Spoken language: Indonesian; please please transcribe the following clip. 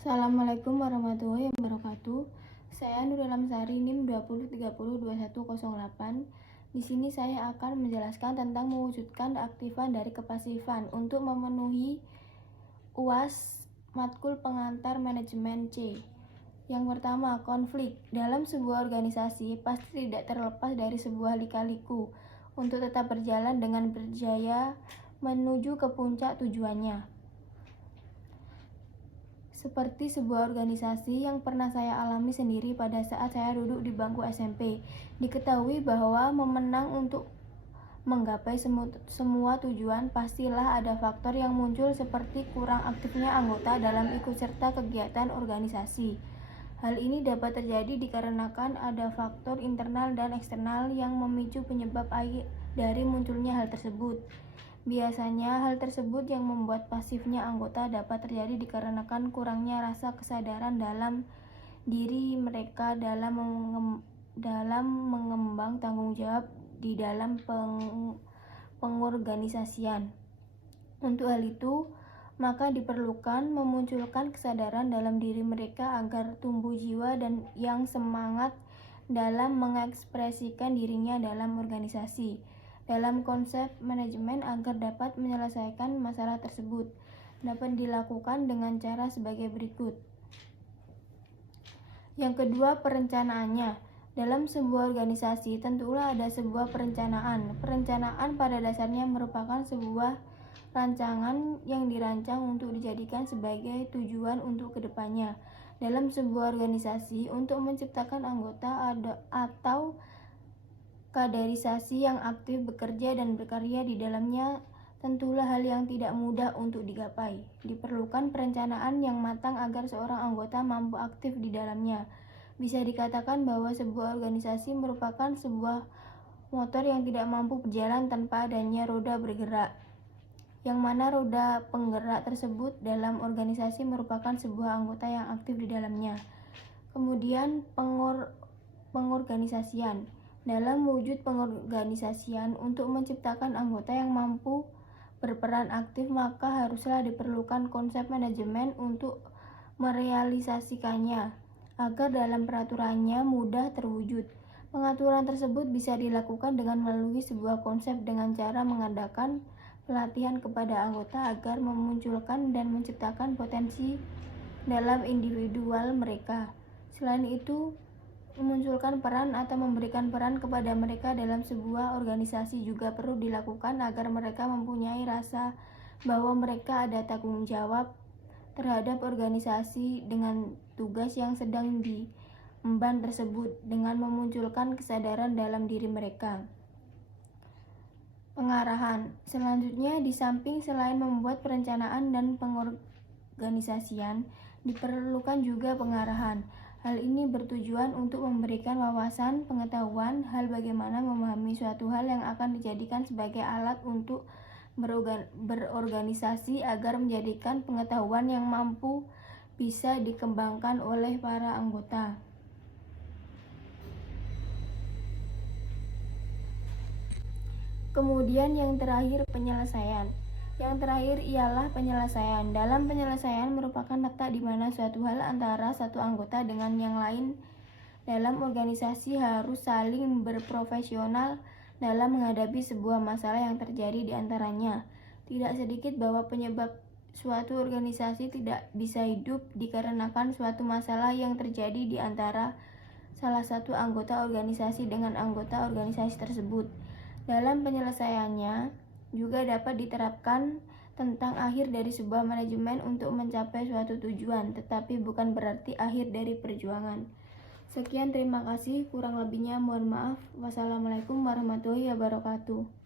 Assalamualaikum warahmatullahi wabarakatuh. Saya Nurul Lamsari, NIM 20302108. Di sini saya akan menjelaskan tentang mewujudkan aktifan dari kepasifan untuk memenuhi UAS matkul pengantar manajemen C. Yang pertama, konflik. Dalam sebuah organisasi pasti tidak terlepas dari sebuah lika-liku untuk tetap berjalan dengan berjaya menuju ke puncak tujuannya. Seperti sebuah organisasi yang pernah saya alami sendiri pada saat saya duduk di bangku SMP. Diketahui bahwa memenang untuk menggapai semua tujuan pastilah ada faktor yang muncul seperti kurang aktifnya anggota dalam ikut serta kegiatan organisasi. Hal ini dapat terjadi dikarenakan ada faktor internal dan eksternal yang memicu penyebab dari munculnya hal tersebut. Biasanya hal tersebut yang membuat pasifnya anggota dapat terjadi dikarenakan kurangnya rasa kesadaran dalam diri mereka dalam mengembang tanggung jawab di dalam pengorganisasian. Untuk hal itu, maka diperlukan memunculkan kesadaran dalam diri mereka agar tumbuh jiwa dan yang semangat dalam mengekspresikan dirinya dalam organisasi. Dalam konsep manajemen agar dapat menyelesaikan masalah tersebut dapat dilakukan dengan cara sebagai berikut. Yang kedua, perencanaannya. Dalam sebuah organisasi tentulah ada sebuah perencanaan. Perencanaan pada dasarnya merupakan sebuah rancangan yang dirancang untuk dijadikan sebagai tujuan untuk kedepannya. Dalam sebuah organisasi untuk menciptakan anggota atau kaderisasi yang aktif bekerja dan berkarya di dalamnya tentulah hal yang tidak mudah untuk digapai. Diperlukan perencanaan yang matang agar seorang anggota mampu aktif di dalamnya. Bisa dikatakan bahwa sebuah organisasi merupakan sebuah motor yang tidak mampu berjalan tanpa adanya roda bergerak. Yang mana roda penggerak tersebut dalam organisasi merupakan sebuah anggota yang aktif di dalamnya. Kemudian pengorganisasian. Dalam wujud pengorganisasian untuk menciptakan anggota yang mampu berperan aktif, maka haruslah diperlukan konsep manajemen untuk merealisasikannya agar dalam peraturannya mudah terwujud. Pengaturan tersebut bisa dilakukan dengan melalui sebuah konsep dengan cara mengadakan pelatihan kepada anggota agar memunculkan dan menciptakan potensi dalam individual mereka. Selain itu, memunculkan peran atau memberikan peran kepada mereka dalam sebuah organisasi juga perlu dilakukan agar mereka mempunyai rasa bahwa mereka ada tanggung jawab terhadap organisasi dengan tugas yang sedang diemban tersebut dengan memunculkan kesadaran dalam diri mereka. Pengarahan. Selanjutnya, di samping selain membuat perencanaan dan pengorganisasian, diperlukan juga pengarahan. Hal ini bertujuan untuk memberikan wawasan, pengetahuan, hal bagaimana memahami suatu hal yang akan dijadikan sebagai alat untuk berorganisasi agar menjadikan pengetahuan yang mampu bisa dikembangkan oleh para anggota. Kemudian yang terakhir, penyelesaian. Yang terakhir ialah penyelesaian. Dalam penyelesaian merupakan letak di mana suatu hal antara satu anggota dengan yang lain dalam organisasi harus saling berprofesional dalam menghadapi sebuah masalah yang terjadi di antaranya. Tidak sedikit bahwa penyebab suatu organisasi tidak bisa hidup dikarenakan suatu masalah yang terjadi di antara salah satu anggota organisasi dengan anggota organisasi tersebut. Dalam penyelesaiannya juga dapat diterapkan tentang akhir dari sebuah manajemen untuk mencapai suatu tujuan, tetapi bukan berarti akhir dari perjuangan. Sekian, terima kasih. Kurang lebihnya mohon maaf. Wassalamualaikum warahmatullahi wabarakatuh.